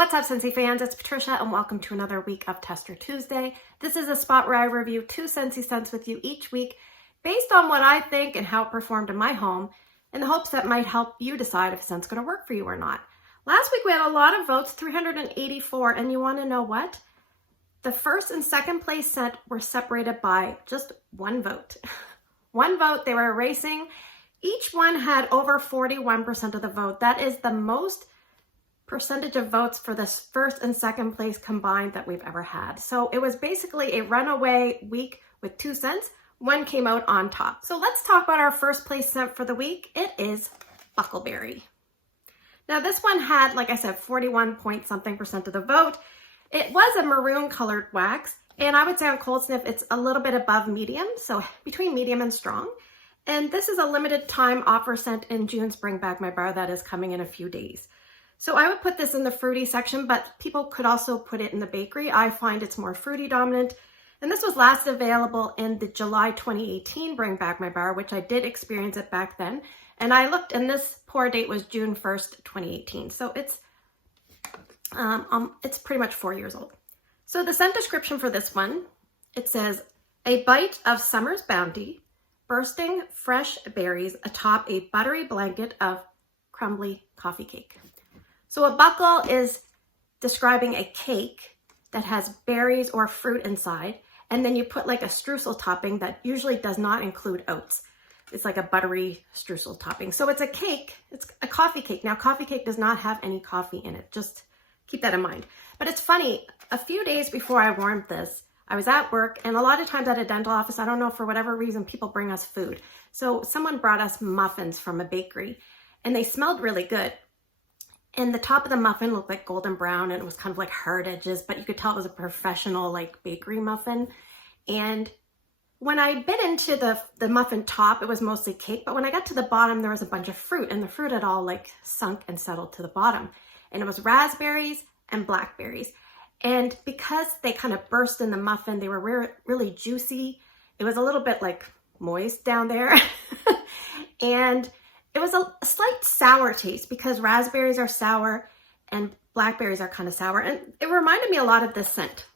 What's up, Scentsy fans? It's Patricia and welcome to another week of Tester Tuesday. This is a spot where I review 2 Scentsy scents with you each week based on what I think and how it performed in my home in the hopes that might help you decide if a scent's going to work for you or not. Last week we had a lot of votes, 384, and you want to know what? The first and second place scent were separated by just one vote. One vote, they were racing. Each one had over 41% of the vote. That is the most percentage of votes for this first and second place combined that we've ever had. So it was basically a runaway week with 2 scents. One came out on top. So let's talk about our first place scent for the week. It is Buckleberry. Now this one had, like I said, 41 point something percent of the vote. It was a maroon colored wax, and I would say on cold sniff it's a little bit above medium, so between medium and strong. And this is a limited time offer scent in June's Bring Back My Bar that is coming in a few days. So I would put this in the fruity section, but people could also put it in the bakery. I find it's more fruity dominant. And this was last available in the July 2018 Bring Back My Bar, which I did experience it back then. And I looked, and this pour date was June 1st, 2018. So it's pretty much 4 years old. So the scent description for this one, it says, a bite of summer's bounty, bursting fresh berries atop a buttery blanket of crumbly coffee cake. So a buckle is describing a cake that has berries or fruit inside, and then you put like a streusel topping that usually does not include oats. It's like a buttery streusel topping. So it's a cake, it's a coffee cake. Now coffee cake does not have any coffee in it, just keep that in mind. But it's funny, a few days before I warmed this, I was at work, and a lot of times at a dental office, I don't know, for whatever reason, people bring us food. So someone brought us muffins from a bakery, and they smelled really good. And the top of the muffin looked like golden brown, and it was kind of like hard edges, but you could tell it was a professional like bakery muffin. And when I bit into the muffin top, it was mostly cake, but when I got to the bottom, there was a bunch of fruit, and the fruit had all like sunk and settled to the bottom. And it was raspberries and blackberries. And because they kind of burst in the muffin, they were really juicy. It was a little bit like moist down there. And it was a slight sour taste because raspberries are sour and blackberries are kind of sour. And it reminded me a lot of this scent,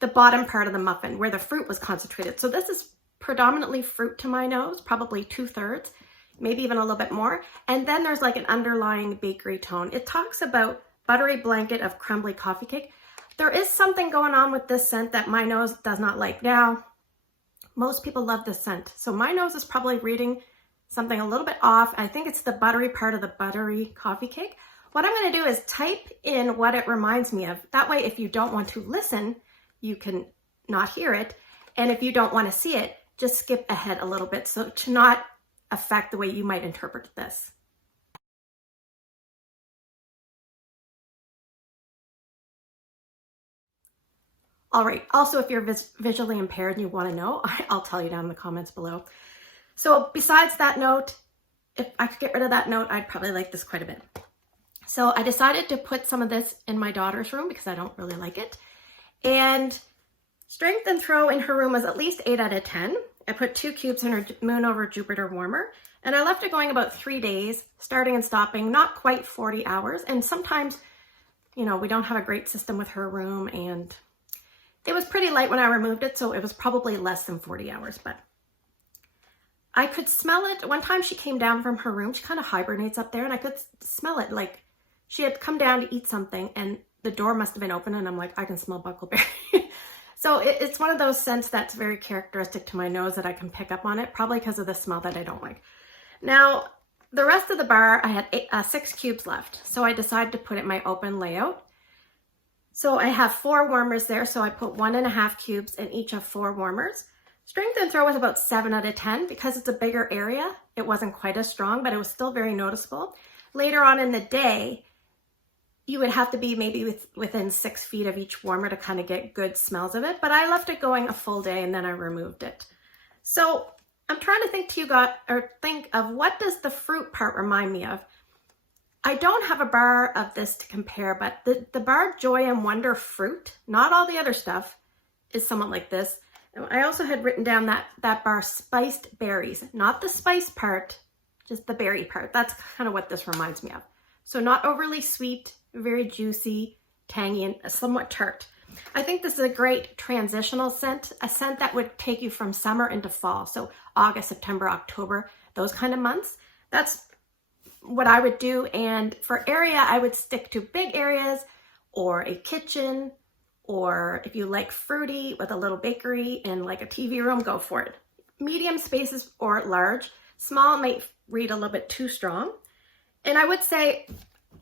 the bottom part of the muffin where the fruit was concentrated. So this is predominantly fruit to my nose, probably 2/3, maybe even a little bit more. And then there's like an underlying bakery tone. It talks about buttery blanket of crumbly coffee cake. There is something going on with this scent that my nose does not like. Now, most people love this scent. So my nose is probably reading something a little bit off. I think it's the buttery part of the buttery coffee cake. What I'm going to do is type in what it reminds me of. That way, if you don't want to listen, you can not hear it. And if you don't want to see it, just skip ahead a little bit so to not affect the way you might interpret this. All right. Also, if you're visually impaired and you want to know, I'll tell you down in the comments below. So besides that note, if I could get rid of that note, I'd probably like this quite a bit. So I decided to put some of this in my daughter's room because I don't really like it. And strength and throw in her room was at least 8 out of 10. I put 2 cubes in her Moon over Jupiter warmer, and I left it going about 3 days, starting and stopping, not quite 40 hours. And sometimes, you know, we don't have a great system with her room, and it was pretty light when I removed it, so it was probably less than 40 hours, but I could smell it. One time she came down from her room, she kind of hibernates up there, and I could smell it like she had come down to eat something, and the door must have been open, and I'm like, I can smell Buckleberry. So it's one of those scents that's very characteristic to my nose that I can pick up on it, probably because of the smell that I don't like. Now, the rest of the bar, I had 6 cubes left, so I decided to put it in my open layout. So I have 4 warmers there, so I put 1.5 cubes in each of 4 warmers. Strength and throw was about 7 out of 10. Because it's a bigger area, it wasn't quite as strong, but it was still very noticeable. Later on in the day, you would have to be maybe within 6 feet of each warmer to kind of get good smells of it, but I left it going a full day and then I removed it. So I'm trying to think of what does the fruit part remind me of. I don't have a bar of this to compare, but the bar Joy and Wonder fruit, not all the other stuff, is somewhat like this. I also had written down that bar spiced berries, not the spice part, just the berry part. That's kind of what this reminds me of. So not overly sweet, very juicy, tangy, and somewhat tart. I think this is a great transitional scent, a scent that would take you from summer into fall. So August, September, October, those kind of months. That's what I would do. And for area, I would stick to big areas or a kitchen, or if you like fruity with a little bakery and like a TV room, go for it. Medium spaces or large. Small might read a little bit too strong. And I would say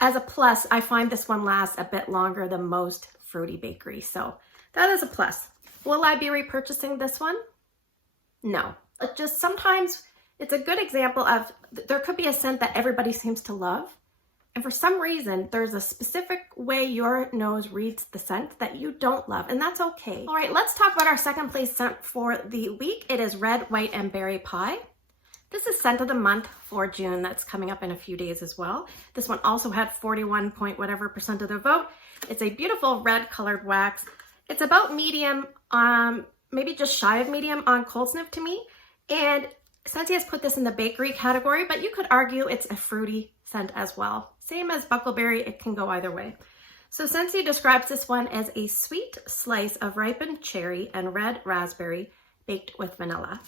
as a plus, I find this one lasts a bit longer than most fruity bakeries. So that is a plus. Will I be repurchasing this one? No. Just sometimes it's a good example of there could be a scent that everybody seems to love. And for some reason, there's a specific way your nose reads the scent that you don't love, and that's okay. All right, let's talk about our second place scent for the week. It is Red, White, and Berry Pie. This is scent of the month for June. That's coming up in a few days as well. This one also had 41 point whatever % of the vote. It's a beautiful red colored wax. It's about medium, maybe just shy of medium on cold sniff to me. And Scentsy has put this in the bakery category, but you could argue it's a fruity scent as well. Same as Buckleberry, it can go either way. So Scentsy describes this one as a sweet slice of ripened cherry and red raspberry baked with vanilla.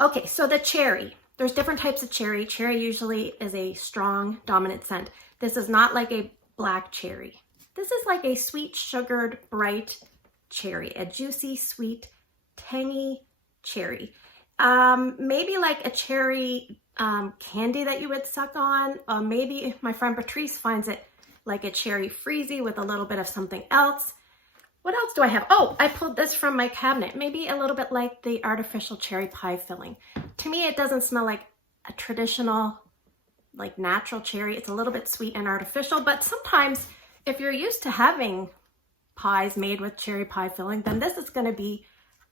Okay, so the cherry. There's different types of cherry. Cherry usually is a strong, dominant scent. This is not like a black cherry. This is like a sweet, sugared, bright cherry, a juicy, sweet, tangy cherry. Maybe like a cherry candy that you would suck on. Maybe my friend Patricia finds it like a cherry freezy with a little bit of something else. What else do I have? Oh, I pulled this from my cabinet. Maybe a little bit like the artificial cherry pie filling. To me, it doesn't smell like a traditional, like natural cherry. It's a little bit sweet and artificial, but sometimes if you're used to having pies made with cherry pie filling, then this is going to be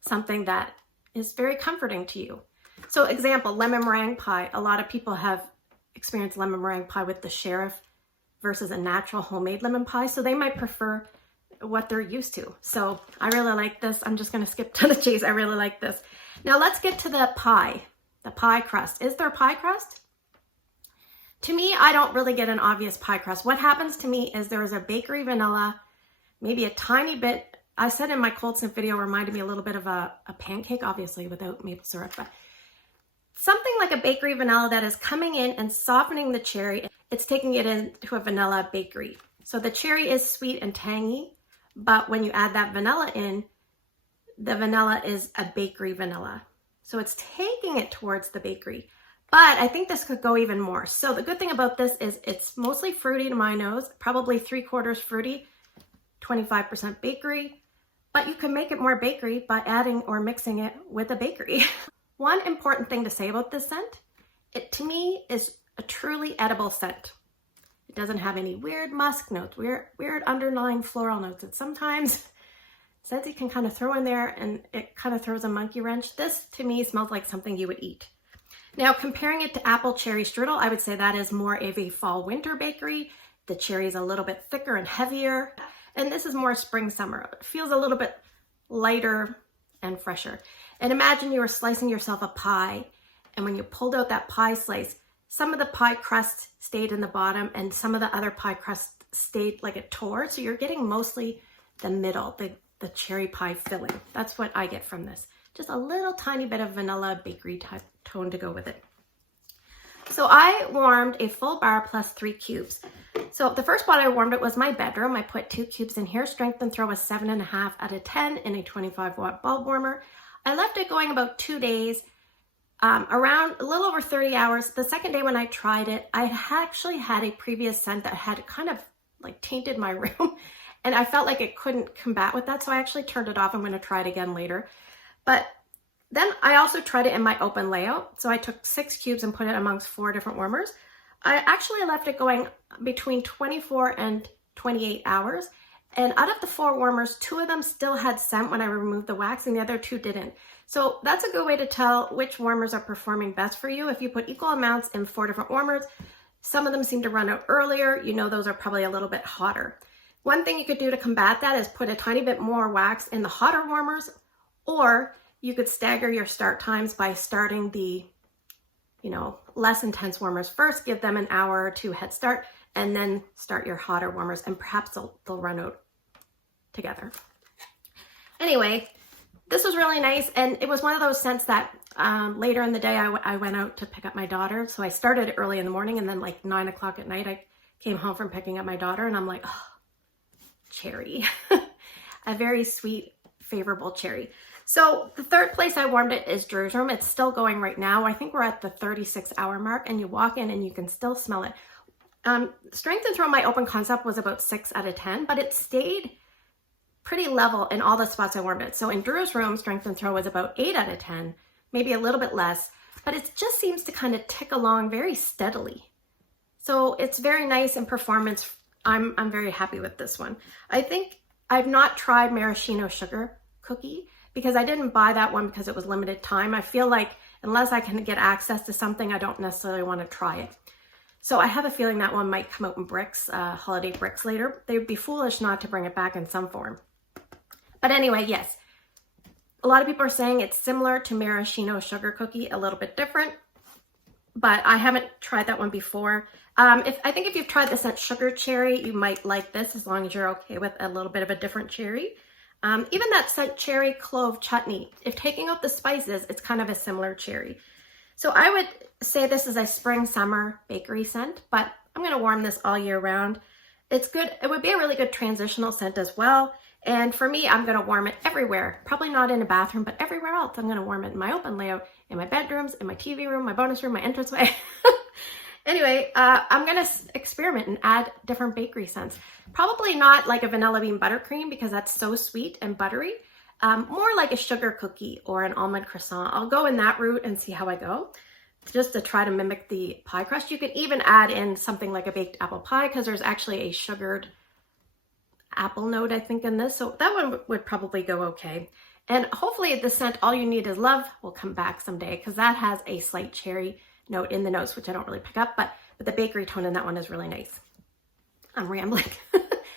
something that is very comforting to you. So example, lemon meringue pie. A lot of people have experienced lemon meringue pie with the sheriff versus a natural homemade lemon pie. So they might prefer what they're used to. So I really like this. I'm just going to skip to the chase. I really like this. Now let's get to the pie crust. Is there pie crust? To me, I don't really get an obvious pie crust. What happens to me is there is a bakery vanilla, maybe a tiny bit. I said in my cold sniff video, reminded me a little bit of a pancake, obviously without maple syrup, but something like a bakery vanilla that is coming in and softening the cherry. It's taking it into a vanilla bakery. So the cherry is sweet and tangy, but when you add that vanilla in, the vanilla is a bakery vanilla. So it's taking it towards the bakery. But I think this could go even more. So the good thing about this is it's mostly fruity to my nose, probably 3/4 fruity, 25% bakery, but you can make it more bakery by adding or mixing it with a bakery. One important thing to say about this scent, it to me is a truly edible scent. It doesn't have any weird musk notes, weird underlying floral notes that sometimes Scentsy can kind of throw in there and it kind of throws a monkey wrench. This to me smells like something you would eat. Now comparing it to apple cherry strudel, I would say that is more of a fall winter bakery. The cherry is a little bit thicker and heavier. And this is more spring summer. It feels a little bit lighter and fresher. And imagine you were slicing yourself a pie, and when you pulled out that pie slice, some of the pie crust stayed in the bottom and some of the other pie crust stayed like it tore. So you're getting mostly the middle, the cherry pie filling. That's what I get from this. Just a little tiny bit of vanilla bakery type tone to go with it. So I warmed a full bar plus 3 cubes. So the first spot I warmed it was my bedroom. I put 2 cubes in here. Strength and throw was 7.5 out of 10 in a 25-watt bulb warmer. I left it going about 2 days, around a little over 30 hours. The second day when I tried it, I actually had a previous scent that had kind of like tainted my room, and I felt like it couldn't combat with that, so I actually turned it off. I'm going to try it again later. But then I also tried it in my open layout. So I took 6 cubes and put it amongst 4 different warmers. I actually left it going between 24 and 28 hours. And out of the 4 warmers, 2 of them still had scent when I removed the wax and the other 2 didn't. So that's a good way to tell which warmers are performing best for you. If you put equal amounts in 4 different warmers, some of them seem to run out earlier. You know those are probably a little bit hotter. One thing you could do to combat that is put a tiny bit more wax in the hotter warmers, or you could stagger your start times by starting the less intense warmers first, give them an hour or 2 head start, and then start your hotter warmers, and perhaps they'll run out together. Anyway, this was really nice, and it was one of those scents that later in the day I went out to pick up my daughter. So I started early in the morning, and then like 9 o'clock at night I came home from picking up my daughter, and I'm like, oh, cherry. A very sweet, favorable cherry. So the third place I warmed it is Drew's room. It's still going right now. I think we're at the 36-hour mark, and you walk in and you can still smell it. Strength and Throw, my open concept, was about 6 out of 10, but it stayed pretty level in all the spots I warmed it. So in Drew's room, Strength and Throw was about 8 out of 10, maybe a little bit less, but it just seems to kind of tick along very steadily. So it's very nice in performance. I'm very happy with this one. I think I've not tried Maraschino Sugar Cookie because I didn't buy that one because it was limited time. I feel like unless I can get access to something, I don't necessarily want to try it. So I have a feeling that one might come out in bricks, holiday bricks later. They'd be foolish not to bring it back in some form. But anyway, yes, a lot of people are saying it's similar to Maraschino Sugar Cookie, a little bit different, but I haven't tried that one before. I think if you've tried the scent Sugar Cherry, you might like this as long as you're okay with a little bit of a different cherry. Even that scent Cherry Clove Chutney, if taking out the spices, it's kind of a similar cherry. So I would say this is a spring-summer bakery scent, but I'm going to warm this all year round. It's good. It would be a really good transitional scent as well. And for me, I'm going to warm it everywhere. Probably not in a bathroom, but everywhere else. I'm going to warm it in my open layout, in my bedrooms, in my TV room, my bonus room, my entranceway. Anyway, I'm going to experiment and add different bakery scents. Probably not like a vanilla bean buttercream because that's so sweet and buttery. More like a sugar cookie or an almond croissant. I'll go in that route and see how I go, just to try to mimic the pie crust. You can even add in something like a baked apple pie because there's actually a sugared apple note, I think, in this. So that one would probably go okay. And hopefully the scent All You Need Is Love will come back someday because that has a slight cherry note in the notes, which I don't really pick up, but the bakery tone in that one is really nice. I'm rambling.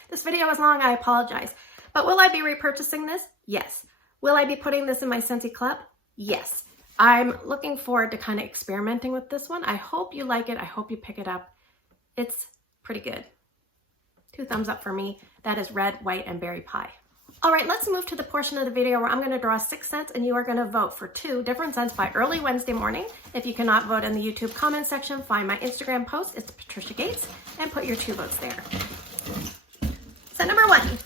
This video is long, I apologize. But will I be repurchasing this? Yes. Will I be putting this in my Scentsy club? Yes. I'm looking forward to kind of experimenting with this one. I hope you like it. I hope you pick it up. It's pretty good. 2 thumbs up for me. That is red, white, and berry pie. All right, let's move to the portion of the video where I'm going to draw 6 scents and you are going to vote for 2 different scents by early Wednesday morning. If you cannot vote in the YouTube comment section, find my Instagram post. It's Patricia Gates, and put your 2 votes there. Scent number 1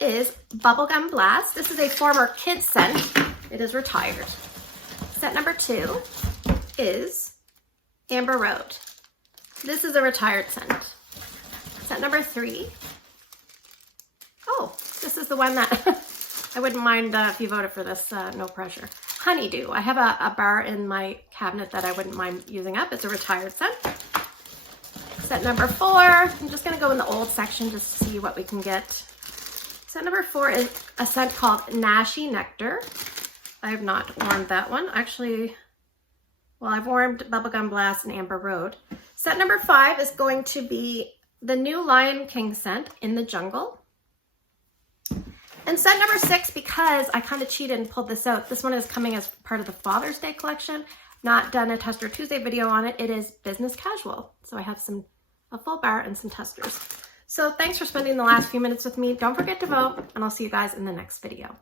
is Bubblegum Blast. This is a former kid scent. It is retired. Scent number 2 is Amber Road. This is a retired scent. Scent number 3. Oh, this is the one that I wouldn't mind if you voted for this, no pressure. Honeydew. I have a bar in my cabinet that I wouldn't mind using up. It's a retired scent. Scent number 4. I'm just going to go in the old section just to see what we can get. Scent number 4 is a scent called Nashy Nectar. I have not warmed that one. Actually, well, I've warmed Bubblegum Blast and Amber Road. Scent number 5 is going to be the new Lion King scent, In the Jungle. And scent number 6, because I kind of cheated and pulled this out, this one is coming as part of the Father's Day collection. Not done a Tester Tuesday video on it. It is Business Casual. So I have a full bar and some testers. So thanks for spending the last few minutes with me. Don't forget to vote, and I'll see you guys in the next video.